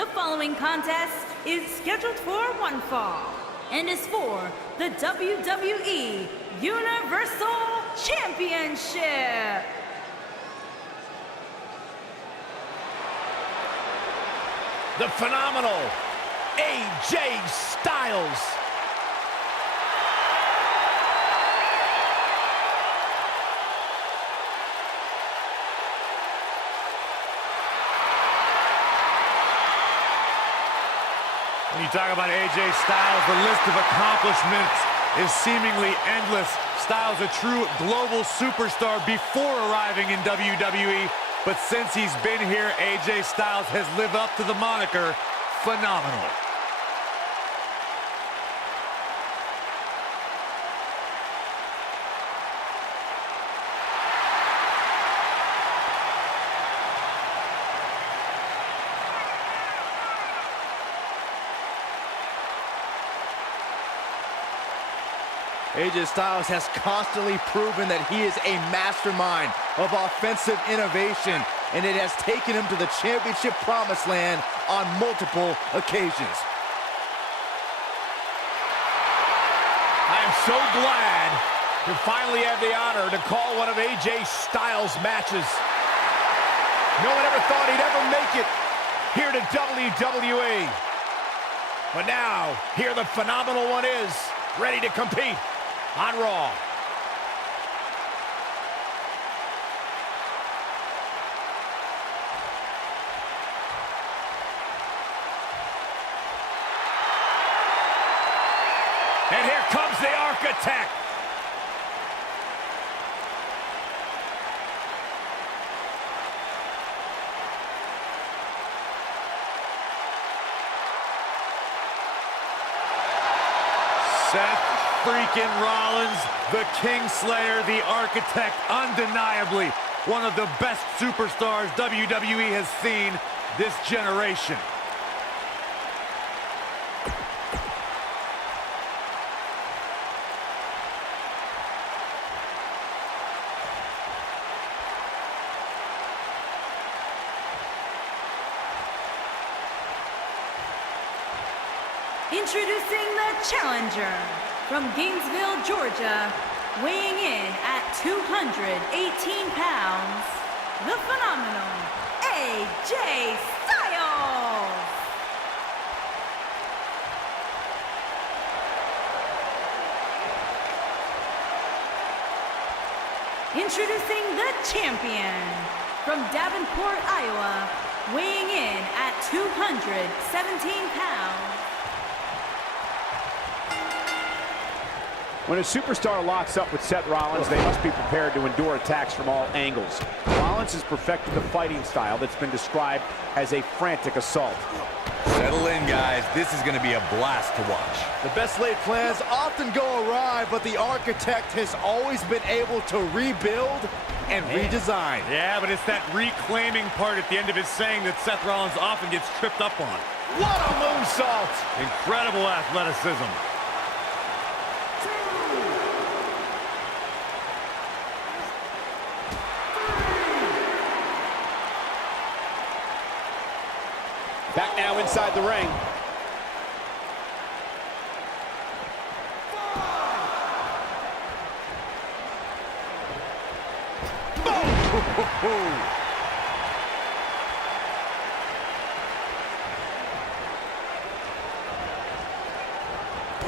The following contest is scheduled for one fall and is for the WWE Universal Championship. The phenomenal AJ Styles. When you talk about AJ Styles, the list of accomplishments is seemingly endless. Styles, a true global superstar before arriving in WWE, but since he's been here, AJ Styles has lived up to the moniker phenomenal. AJ Styles has constantly proven that he is a mastermind of offensive innovation, and it has taken him to the championship promised land on multiple occasions. I am so glad to finally have the honor to call one of AJ Styles' matches. No one ever thought he'd ever make it here to WWE. But now, here the phenomenal one is, ready to compete on Raw. And here comes the Architect. Seth freaking Rollins, the Kingslayer, the Architect, undeniably one of the best superstars WWE has seen this generation. Introducing the challenger from Gainesville, Georgia, weighing in at 218 pounds, the phenomenal AJ Styles. Introducing the champion from Davenport, Iowa, weighing in at 217 pounds. When a superstar locks up with Seth Rollins, they must be prepared to endure attacks from all angles. Rollins has perfected the fighting style that's been described as a frantic assault. Settle in, guys. This is going to be a blast to watch. The best laid plans often go awry, but the Architect has always been able to rebuild and redesign. Yeah, but it's that reclaiming part at the end of his saying that Seth Rollins often gets tripped up on. What a moonsault! Incredible athleticism. Back now inside the ring.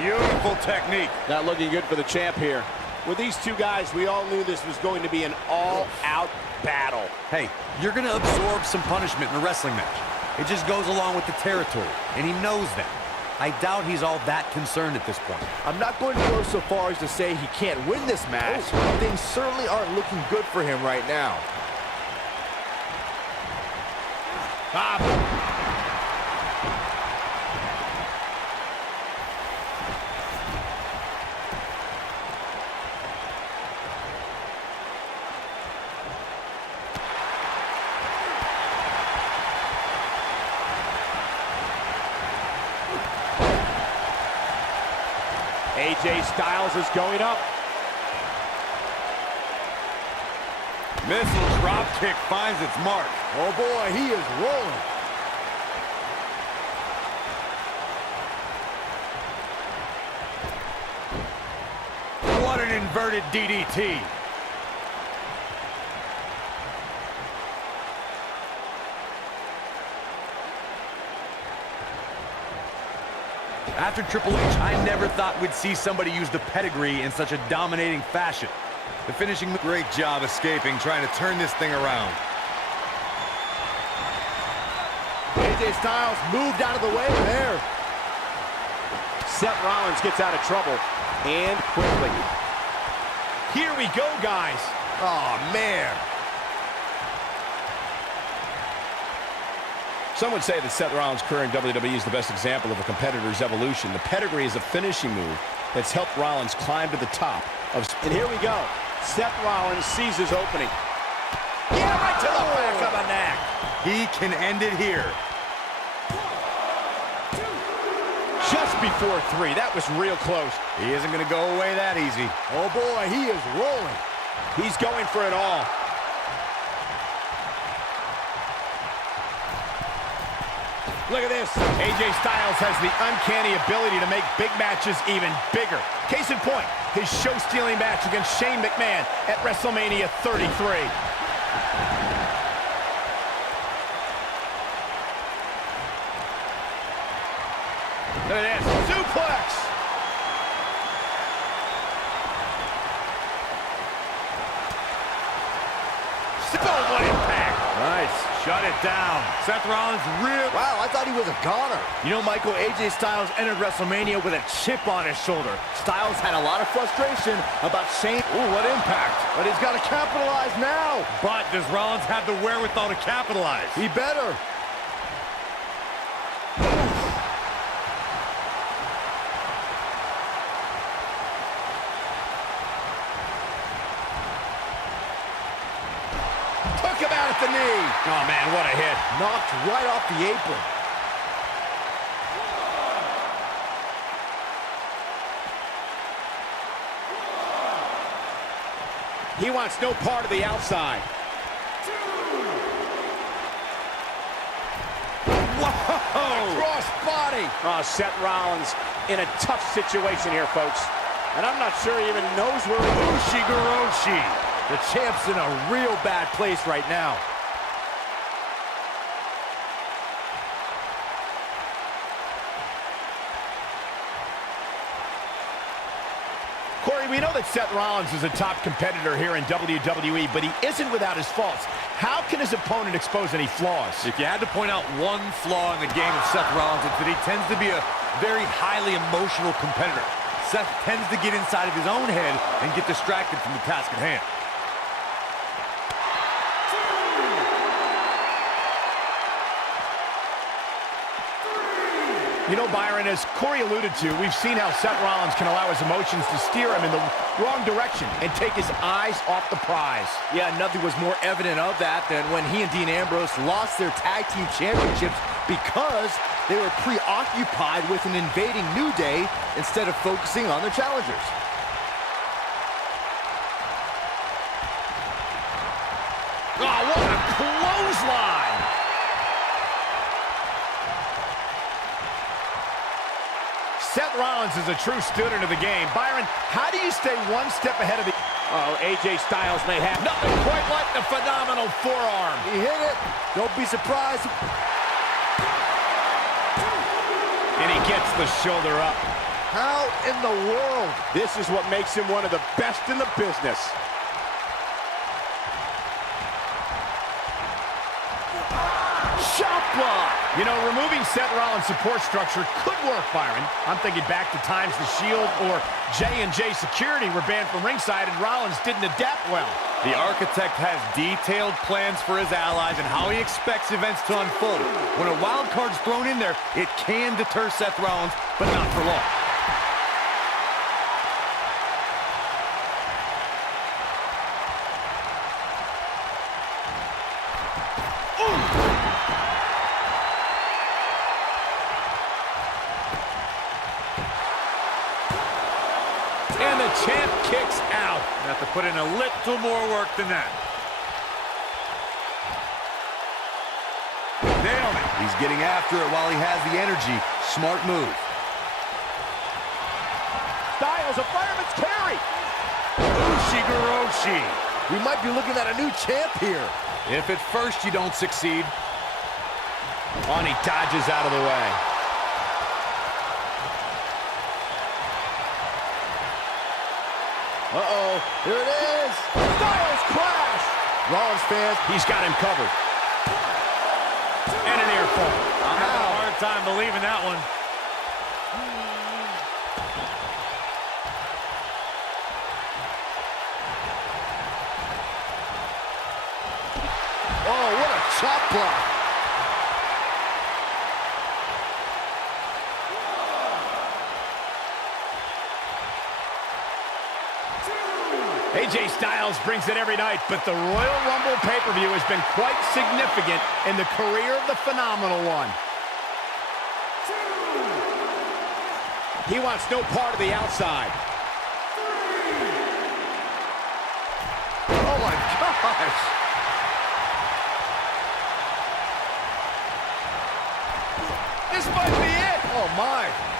Beautiful technique. Not looking good for the champ here. With these two guys, we all knew this was going to be an all-out battle. Hey, you're going to absorb some punishment in a wrestling match. It just goes along with the territory, and he knows that. I doubt he's all that concerned at this point. I'm not going to go so far as to say he can't win this match. Things certainly aren't looking good for him right now. AJ Styles is going up. Missile drop kick finds its mark. Oh boy, he is rolling. inverted DDT. After Triple H, I never thought we'd see somebody use the pedigree in such a dominating fashion. The finishing... Great job escaping, trying to turn this thing around. AJ Styles moved out of the way there. Seth Rollins gets out of trouble, and quickly. Here we go, guys. Oh, man. Some would say that Seth Rollins' career in WWE is the best example of a competitor's evolution. The pedigree is a finishing move that's helped Rollins climb to the top of... And here we go. Seth Rollins sees his opening. Yeah, right to the back of the neck. He can end it here. Just before 3. That was real close. He isn't going to go away that easy. Oh, boy, he is rolling. He's going for it all. Look at this. AJ Styles has the uncanny ability to make big matches even bigger. Case in point, his show-stealing match against Shane McMahon at WrestleMania 33. Look at this. Suplex. What impact. Nice. Shut it down. Seth Rollins real... Wow, I thought he was a goner. You know, Michael, AJ Styles entered WrestleMania with a chip on his shoulder. Styles had a lot of frustration about Shane. Ooh, what impact. But he's got to capitalize now. But does Rollins have the wherewithal to capitalize? He better. Took him out at the knee. Oh, man, what a hit. Knocked right off the apron. He wants no part of the outside. Whoa! Cross body. Oh, Seth Rollins in a tough situation here, folks. And I'm not sure he even knows where he is. Ushigoroshi. The champ's in a real bad place right now. Corey, we know that Seth Rollins is a top competitor here in WWE, but he isn't without his faults. How can his opponent expose any flaws? If you had to point out one flaw in the game of Seth Rollins, it's that he tends to be a very highly emotional competitor. Seth tends to get inside of his own head and get distracted from the task at hand. You know, Byron, as Corey alluded to, we've seen how Seth Rollins can allow his emotions to steer him in the wrong direction and take his eyes off the prize. Yeah, nothing was more evident of that than when he and Dean Ambrose lost their tag team championships because they were preoccupied with an invading New Day instead of focusing on their challengers. Oh, what a clothesline! Seth Rollins is a true student of the game. Byron, how do you stay one step ahead of the... Oh, AJ Styles may have... Nothing quite like the phenomenal forearm. He hit it. Don't be surprised. And he gets the shoulder up. How in the world? This is what makes him one of the best in the business. Shot block. You know, removing Seth Rollins' support structure could work, Byron. I'm thinking back to times the Shield or J&J Security were banned from ringside and Rollins didn't adapt well. The architect has detailed plans for his allies and how he expects events to unfold. When a wild card's thrown in there, it can deter Seth Rollins, but not for long. And the champ kicks out. Have to put in a little more work than that. Nailed it. He's getting after it while he has the energy. Smart move. Styles, a fireman's carry. Ushigoroshi. We might be looking at a new champ here. If at first you don't succeed. Oh, and he dodges out of the way. Uh-oh, here it is. Styles crash. Rollins fans, He's got him covered. And an air fall. I'm having a hard time believing that one. oh, what a chop block. AJ Styles brings it every night, but the Royal Rumble pay-per-view has been quite significant in the career of the Phenomenal One. He wants no part of the outside. Oh, my gosh. This might be it. Oh, my.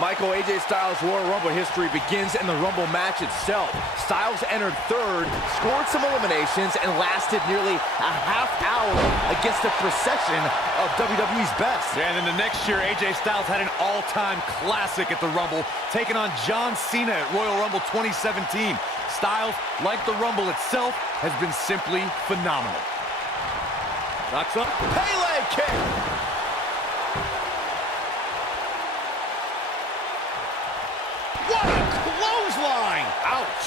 Michael, AJ Styles' Royal Rumble history begins in the Rumble match itself. Styles entered third, scored some eliminations, and lasted nearly a half hour against a procession of WWE's best. And then the next year, AJ Styles had an all-time classic at the Rumble, taking on John Cena at Royal Rumble 2017. Styles, like the Rumble itself, has been simply phenomenal. Knocks up. Pele kick. What a clothesline! Ouch!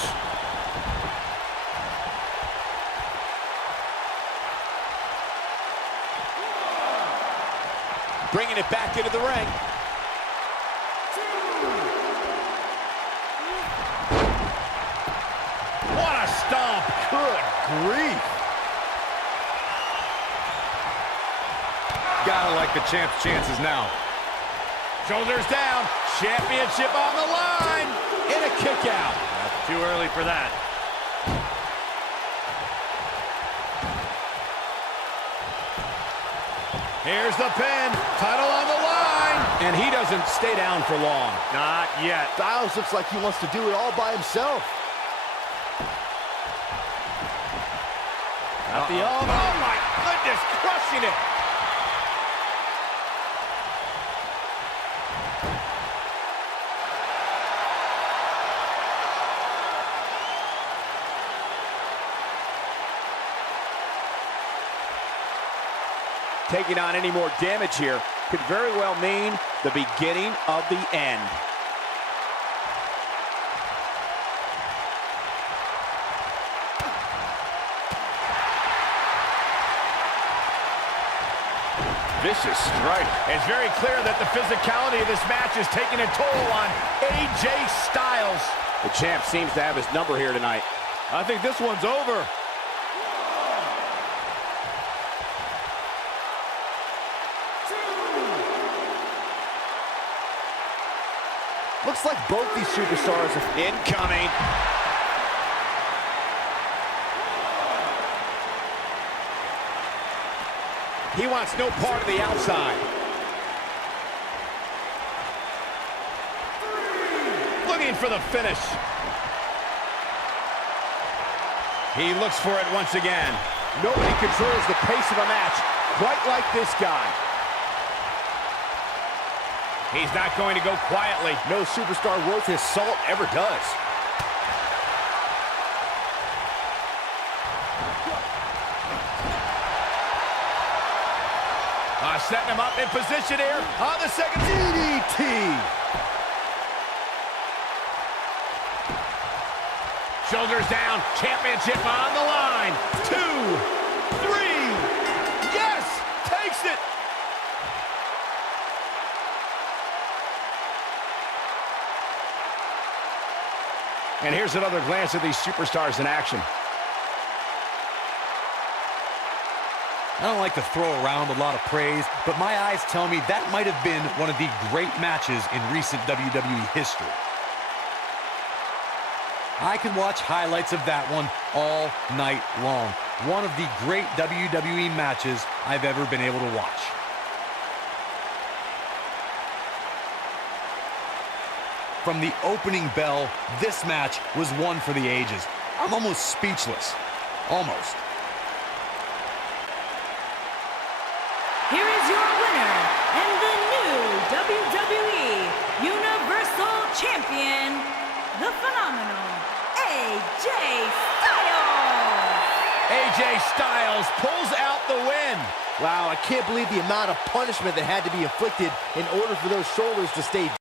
Bringing it back into the ring. What a stomp! Good grief. Gotta like the champ's chances now. Shoulders down. Championship on the line. And a kick out. Too early for that. Here's the pin. Title on the line. And he doesn't stay down for long. Not yet. Styles looks like he wants to do it all by himself. Got the elbow. Oh my goodness, crushing it. Taking on any more damage here could very well mean the beginning of the end. Vicious strike. It's very clear that the physicality of this match is taking a toll on AJ Styles. The champ seems to have his number here tonight. I think this one's over. Looks like both these superstars are Incoming. He wants no part of the outside. Looking for the finish. He looks for it once again. Nobody controls the pace of a match quite like this guy. He's not going to go quietly. no superstar worth his salt ever does. Setting him up in position here on the second DDT. Shoulders down, championship on the line. 2, 3, yes, takes it. And here's another glance at these superstars in action. I don't like to throw around a lot of praise, but my eyes tell me that might have been one of the great matches in recent WWE history. I can watch highlights of that one all night long. One of the great WWE matches I've ever been able to watch. From the opening bell, this match was one for the ages. I'm almost speechless. Almost. Here is your winner and the new WWE Universal Champion, the phenomenal AJ Styles. AJ Styles pulls out the win. Wow, I can't believe the amount of punishment that had to be inflicted in order for those shoulders to stay